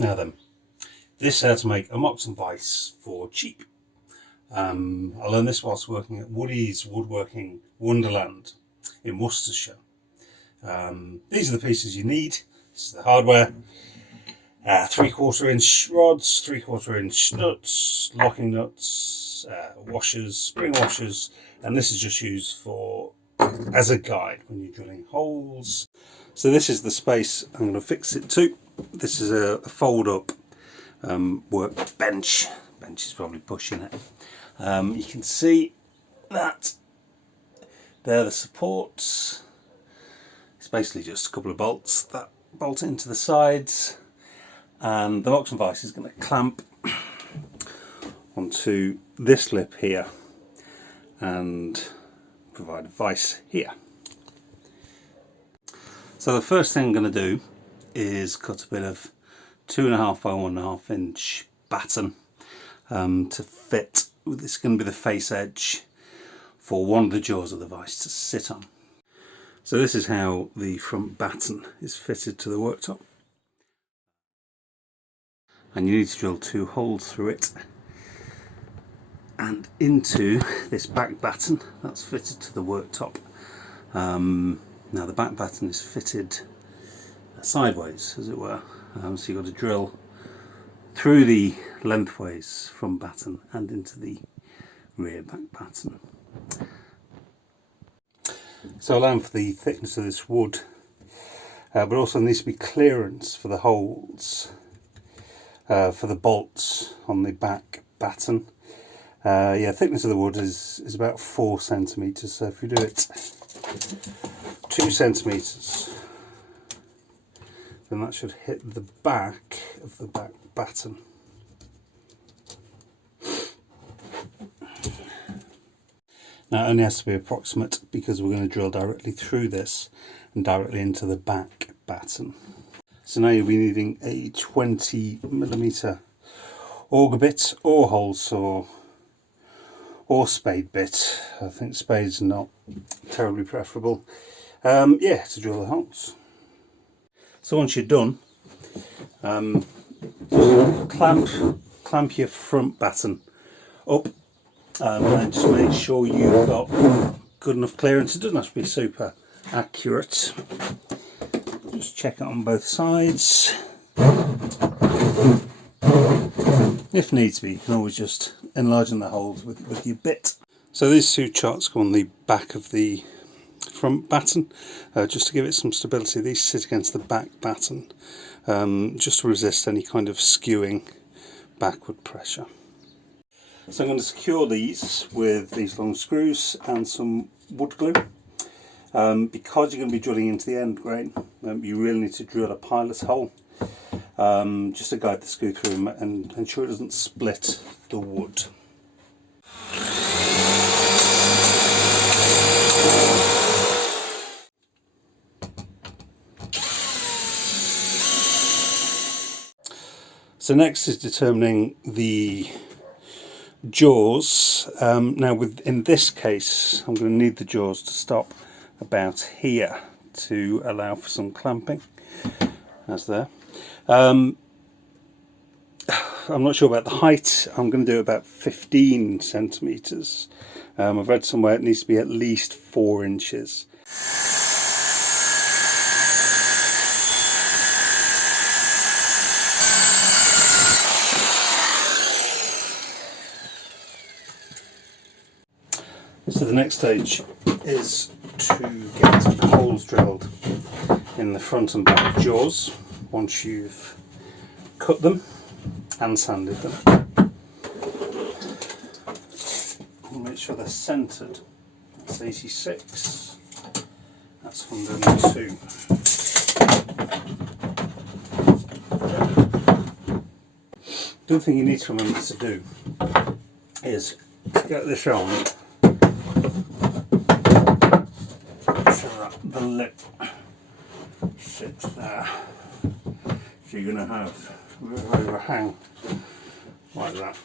Now then, this is how to make a Moxon Vice for cheap. I learned this whilst working at Woody's Woodworking Wonderland in Worcestershire. These are the pieces you need. This is the hardware. 3/4 inch rods, 3/4 inch nuts, locking nuts, washers, spring washers, and this is just used for as a guide when you're drilling holes. So this is the space I'm going to fix it to. This is a fold up workbench. Bench is probably pushing it. You can see that there are the supports. It's basically just a couple of bolts that bolt into the sides, and the Moxon Vice is going to clamp onto this lip here and provide a vice here. So the first thing I'm going to do is cut a bit of 2.5 by 1.5 inch batten to fit. This is going to be the face edge for one of the jaws of the vice to sit on. So this is how the front batten is fitted to the worktop, and you need to drill 2 holes through it and into this back batten that's fitted to the worktop. Now the back batten is fitted sideways, as it were, so you've got to drill through the lengthways from batten and into the rear back batten. So allowing for the thickness of this wood, but also needs to be clearance for the holes for the bolts on the back batten. Yeah, thickness of the wood is about 4 centimetres, so if you do it 2 centimetres, then that should hit the back of the back batten. Now it only has to be approximate because we're going to drill directly through this and directly into the back batten. So now you'll be needing a 20mm auger bit or hole saw or spade bit. I think spade's not terribly preferable. Yeah, to drill the holes. So once you're done, clamp your front batten up, and just make sure you've got good enough clearance. It doesn't have to be super accurate. Just check it on both sides. If needs be, you can always just enlarge the holes with your bit. So these 2 charts go on the back of the front batten, just to give it some stability. These sit against the back batten, just to resist any kind of skewing backward pressure. So I'm going to secure these with these long screws and some wood glue. Because you're going to be drilling into the end grain, you really need to drill a pilot hole, just to guide the screw through and ensure it doesn't split the wood. So next is determining the jaws. Now in this case I'm going to need the jaws to stop about here to allow for some clamping, as there. I'm not sure about the height. I'm going to do about 15 centimetres. I've read somewhere it needs to be at least 4 inches. So the next stage is to get holes drilled in the front and back jaws once you've cut them and sanded them. And make sure they're centred. That's 86, that's 102. The other thing you need to remember to do is get this on so that the lip sits there. So So you're going to have an overhang like that.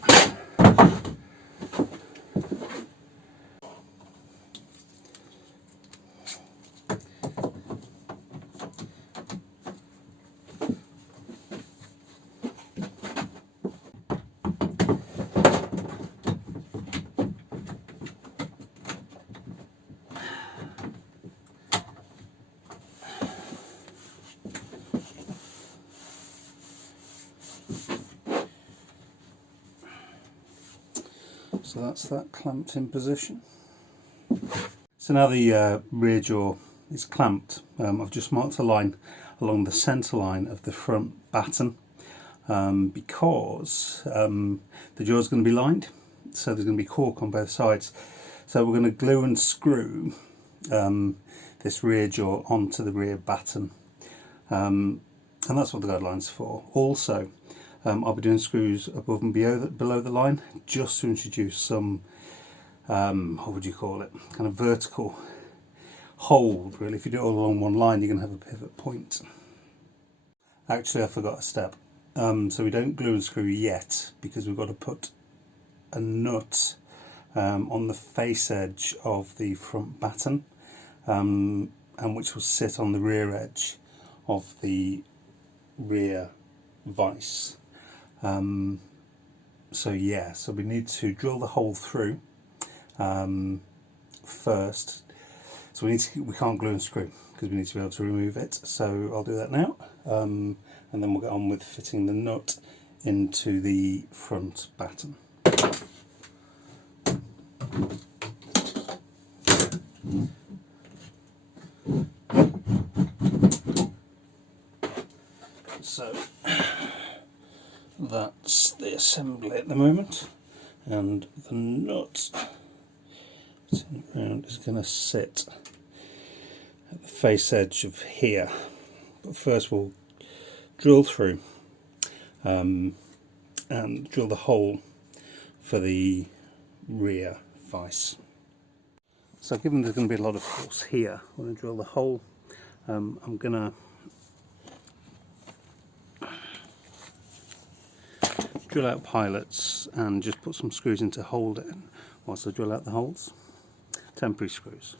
So that's that clamped in position. So now the rear jaw is clamped. I've just marked a line along the centre line of the front batten because the jaw is going to be lined, so there's going to be cork on both sides. So we're going to glue and screw this rear jaw onto the rear batten, and that's what the guideline's for. Also, I'll be doing screws above and below the line just to introduce some, what would you call it, kind of vertical hold really. If you do it all along one line you're going to have a pivot point. Actually I forgot a step. So we don't glue and screw yet because we've got to put a nut on the face edge of the front batten, and which will sit on the rear edge of the rear vice. So we need to drill the hole through first. So we can't glue and screw because we need to be able to remove it. So I'll do that now, and then we'll get on with fitting the nut into the front batten. So that's the assembly at the moment, and the nut around is going to sit at the face edge of here. But first we'll drill through and drill the hole for the rear vice. So given there's going to be a lot of force here, I'm going to drill the hole. I'm going to drill out pilots and just put some screws in to hold it whilst I drill out the holes. Temporary screws.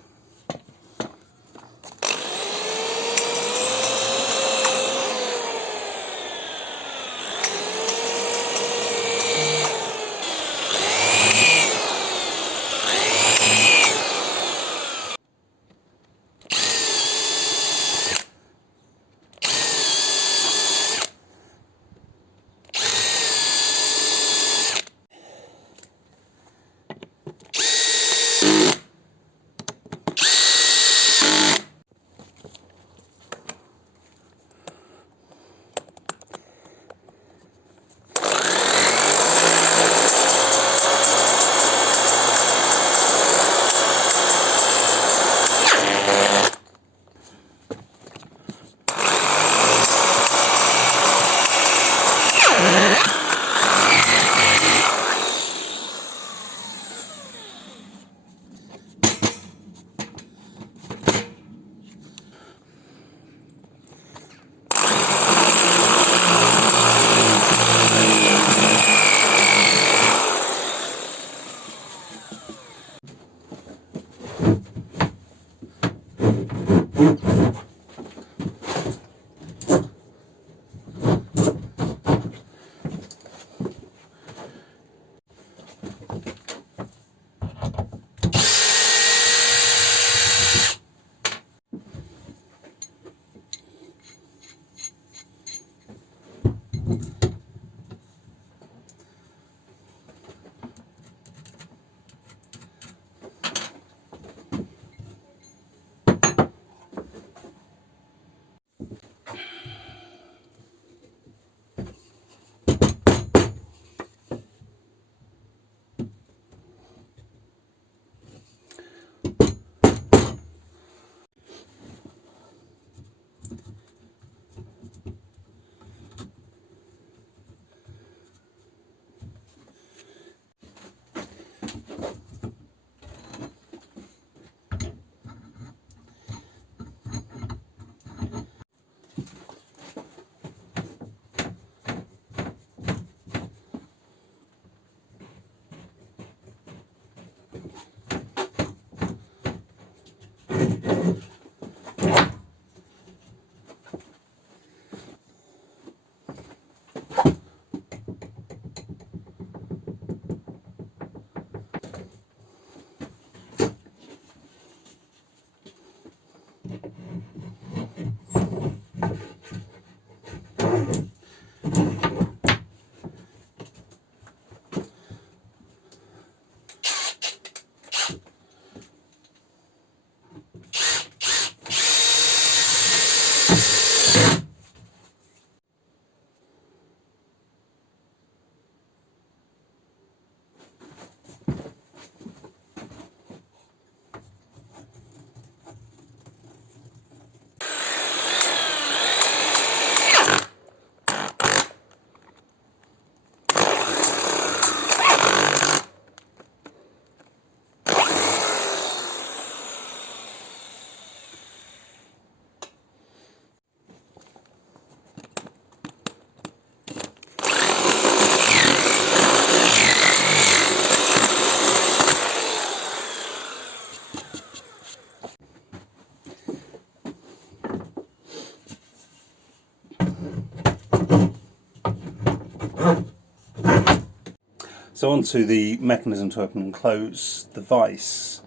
So onto the mechanism to open and close the vice.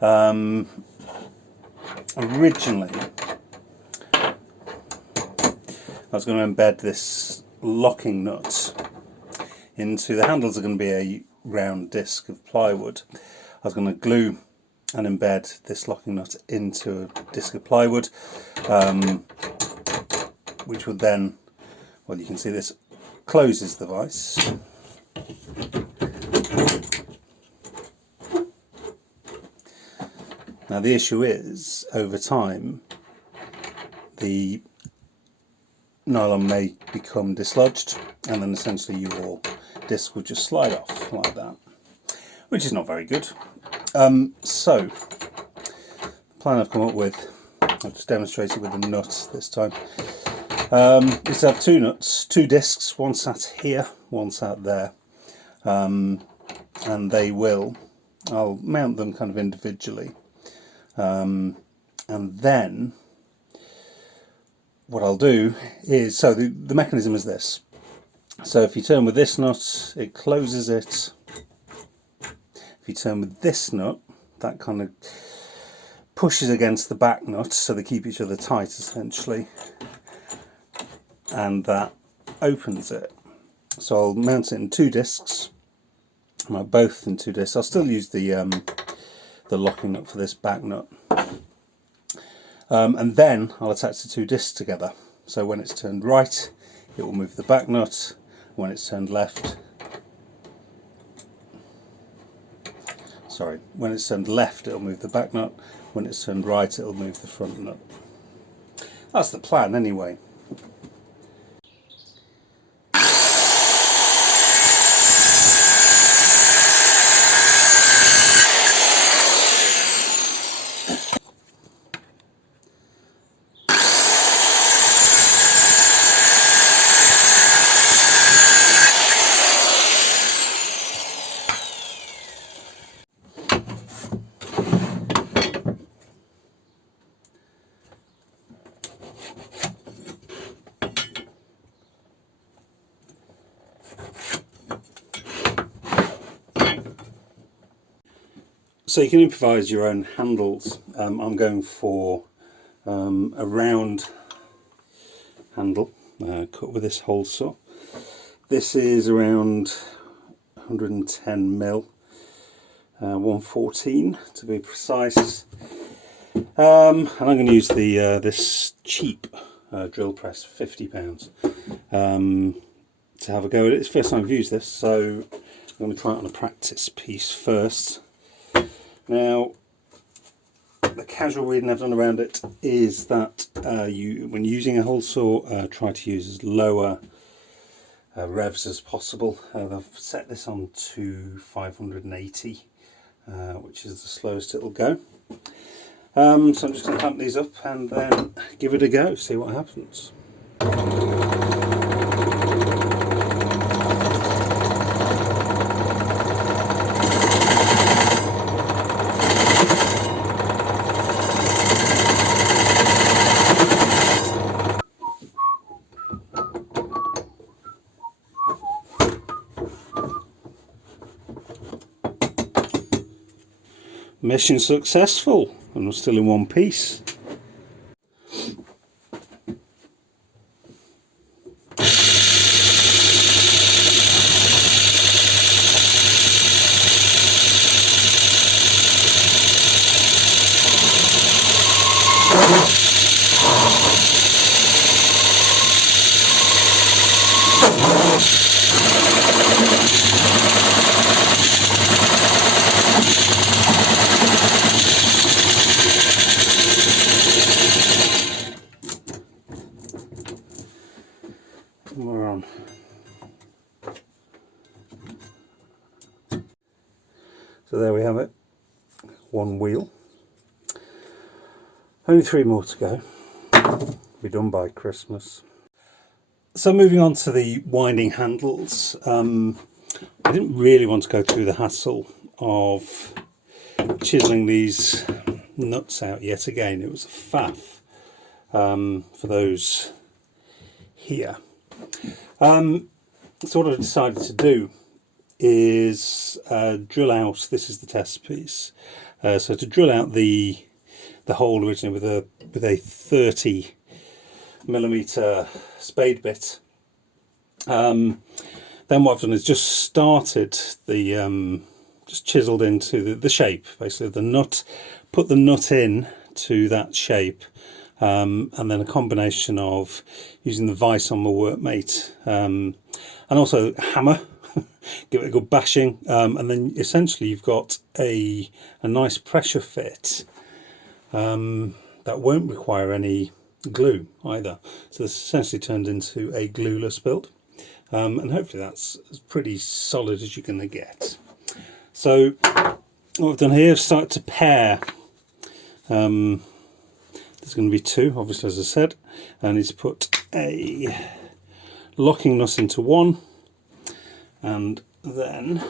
Originally, I was going to embed this locking nut into the handles. Are going to be a round disc of plywood. I was going to glue and embed this locking nut into a disc of plywood, which would then, well, you can see this closes the vice. Now the issue is, over time, the nylon may become dislodged, and then essentially your disc will just slide off like that, which is not very good. So, the plan I've come up with, I'll just demonstrate it with a nut this time, is to have two nuts, two discs, one sat here, one sat there, and they will, I'll mount them kind of individually, and then what I'll do is, so the mechanism is this. So if you turn with this nut, it closes it. If you turn with this nut, that kind of pushes against the back nut, so they keep each other tight essentially, and that opens it. So I'll mount it in two discs, both in two discs. I'll still use the locking nut for this back nut, and then I'll attach the two discs together. So when it's turned right, it will move the back nut. When it's turned left, when it's turned left, it'll move the back nut. When it's turned right, it'll move the front nut. That's the plan anyway. So you can improvise your own handles. I'm going for a round handle cut with this hole saw. This is around 110mm, 114 to be precise. And I'm going to use the this cheap drill press, £50, to have a go at it. It's the first time I've used this, so I'm going to try it on a practice piece first. Now, the casual reading I've done around it is that when using a hole saw, try to use as lower revs as possible. I've set this on to 580, which is the slowest it'll go. So I'm just going to clamp these up and then give it a go, see what happens. Mission successful, and we're still in one piece. We're on. So there we have it, one wheel. Only 3 more to go. Be done by Christmas. So moving on to the winding handles, I didn't really want to go through the hassle of chiseling these nuts out yet again. It was a faff for those here. So what I decided to do is drill out. This is the test piece. So to drill out the hole originally with a 30mm spade bit. Then what I've done is just started the just chiselled into the shape, basically the nut. Put the nut in to that shape, and then a combination of using the vice on my workmate, and also hammer. Give it a good bashing, and then essentially you've got a nice pressure fit that won't require any glue either. So this essentially turned into a glueless build, and hopefully that's as pretty solid as you're going to get. So what I've done here is start to pair. There's going to be two, obviously, as I said. I need to put a locking nut into one, and then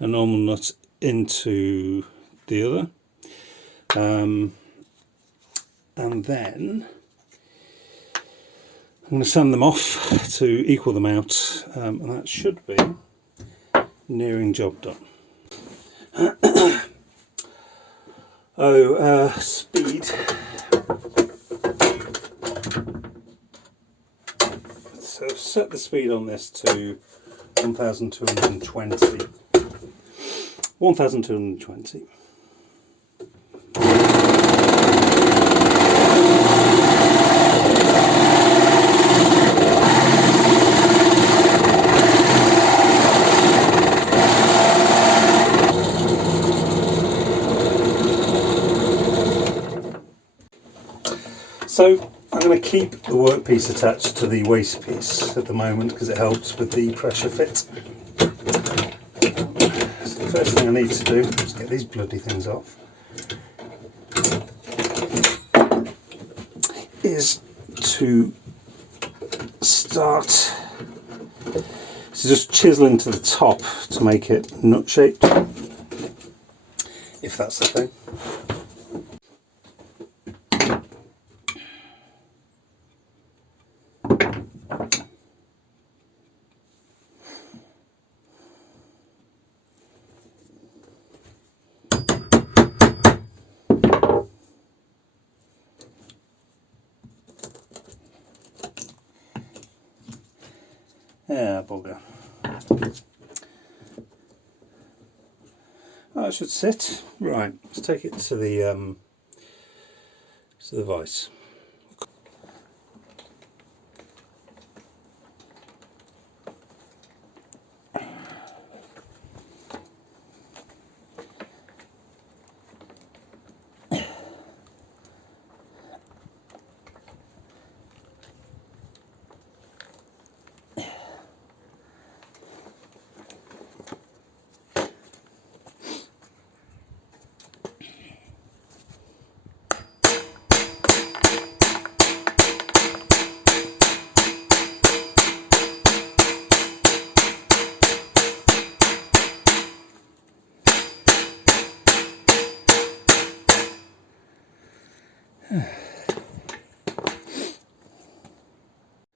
a normal nut into the other, and then I'm going to sand them off to equal them out, and that should be nearing job done. Speed. So I've set the speed on this to 1220. 1220. So I'm going to keep the workpiece attached to the waste piece at the moment because it helps with the pressure fit. So the first thing I need to do is get these bloody things off. Is to start, so just chiseling to the top to make it nut shaped, if that's the thing. Yeah, bugger. That should sit. Right, let's take it to the vice.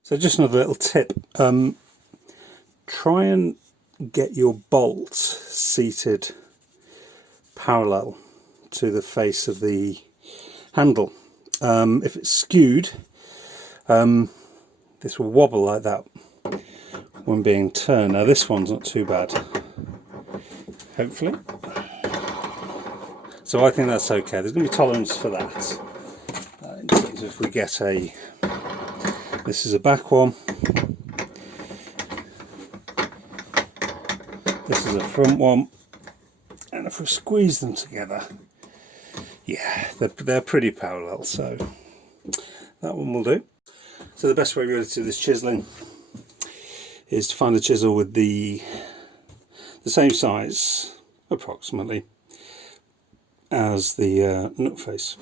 So just another little tip, try and get your bolt seated parallel to the face of the handle. If it's skewed, this will wobble like that when being turned. Now this one's not too bad, hopefully. So I think that's okay. There's going to be tolerance for that. In terms of if we get a, this is a back one, this is a front one, and if we squeeze them together, yeah, they're pretty parallel, so that one will do. So the best way really to do this chiselling is to find a chisel with the same size, approximately, as the nut face.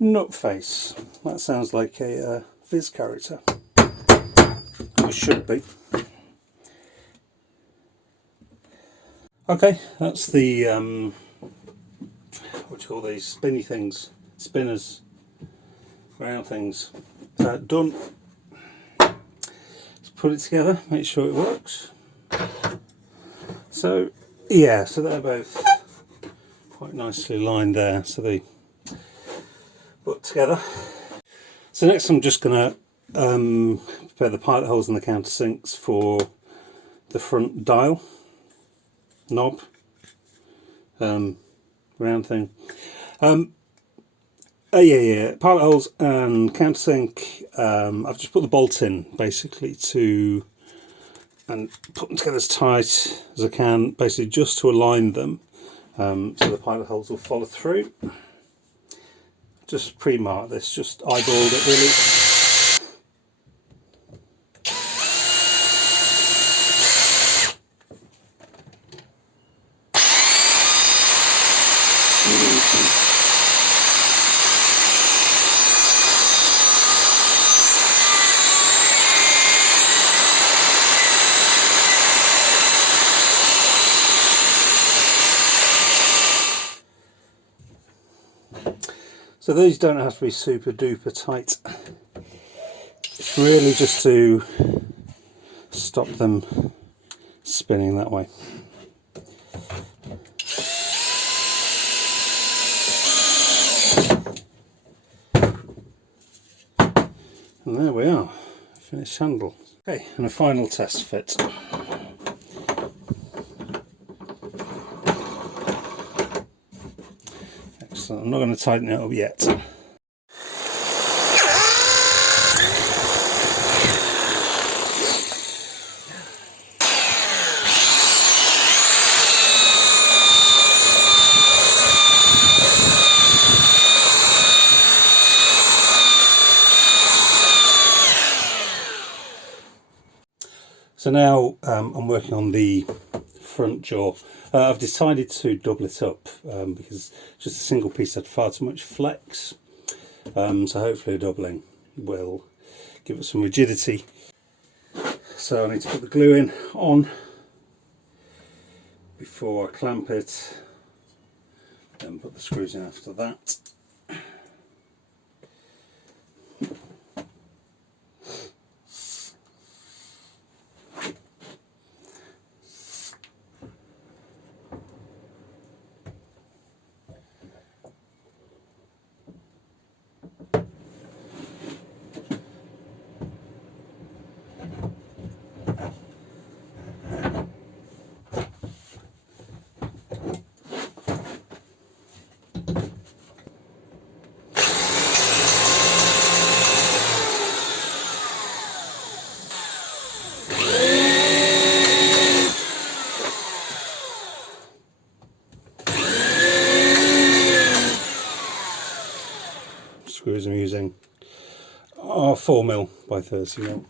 Nut face, that sounds like a Viz character. It should be. Okay, that's the what do you call these spinny things, spinners, round things, done. put it together, make sure it works. So yeah, so they're both quite nicely lined there, so they put together. So next I'm just going to prepare the pilot holes in the countersinks for the front dial knob, round thing. Yeah, pilot holes and countersink. I've just put the bolt in basically and put them together as tight as I can, basically just to align them, so the pilot holes will follow through. Just pre-mark this, just eyeballed it really. So these don't have to be super duper tight. It's really just to stop them spinning that way. And there we are, finished handle. Okay, and a final test fit. Excellent, I'm not going to tighten it up yet. So now I'm working on the front jaw. I've decided to double it up because just a single piece had far too much flex. So hopefully a doubling will give it some rigidity. So I need to put the glue in on before I clamp it, then put the screws in after that. Screws I'm using are 4mm by 30mm.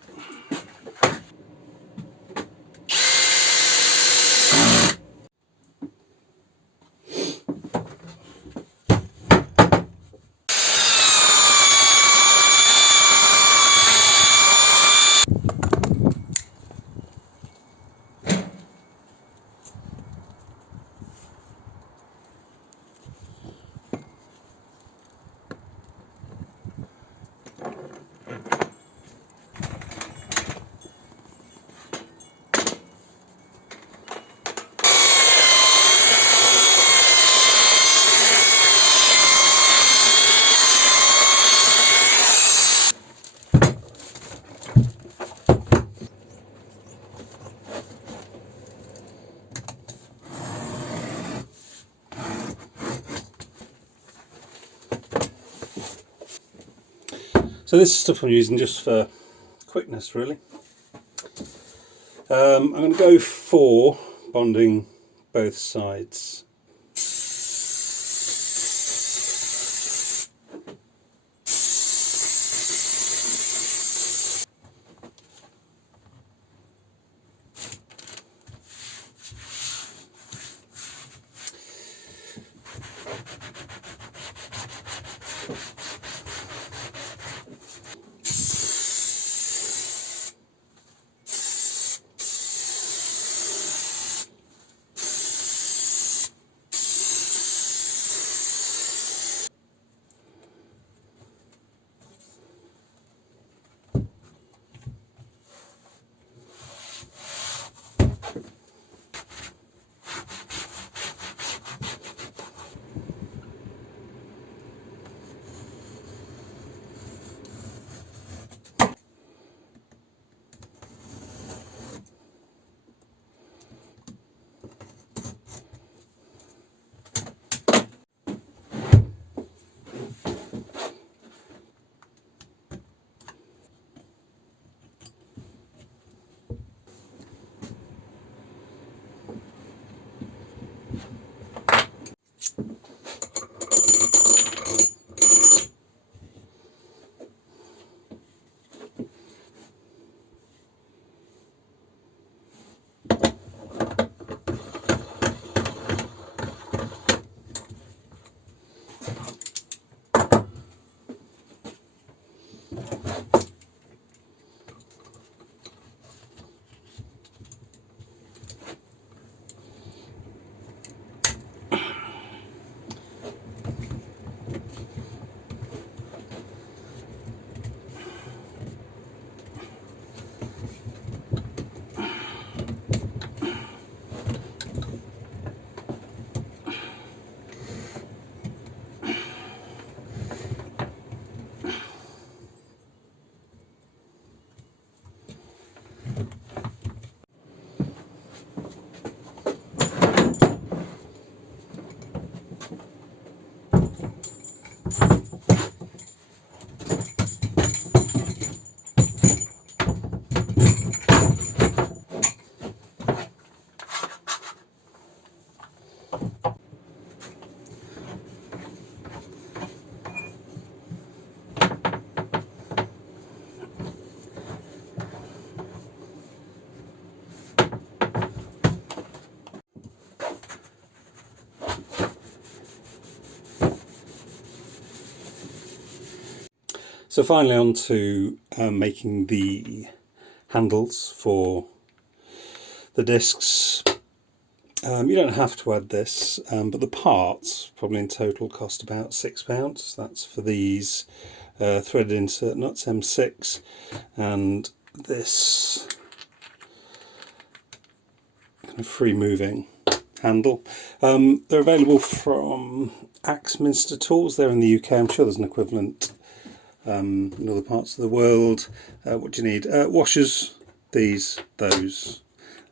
So this is stuff I'm using just for quickness really. I'm going to go for bonding both sides. So finally on to making the handles for the discs. You don't have to add this, but the parts probably in total cost about £6. That's for these threaded insert nuts M6 and this kind of free moving handle. They're available from Axminster Tools. They're in the UK. I'm sure there's an equivalent in other parts of the world. What do you need? Washers, these, those,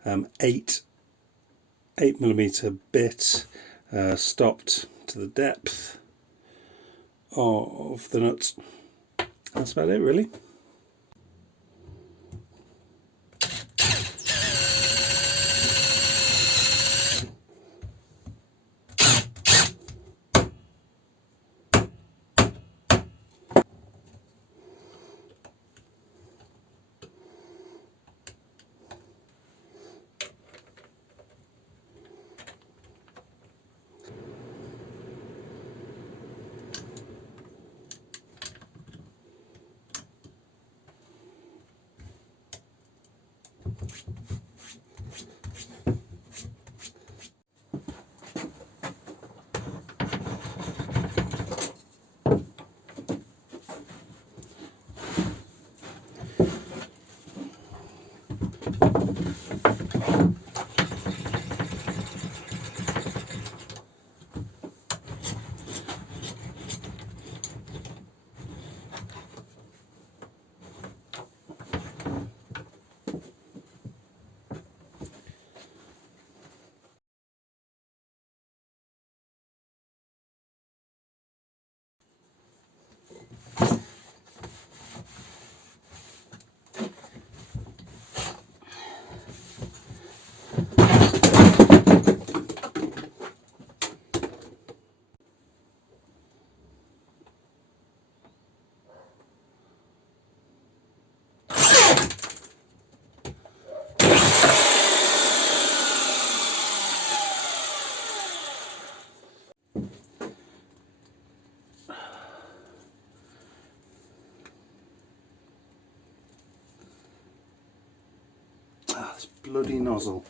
8mm bit stopped to the depth of the nuts. That's about it, really. This bloody nozzle.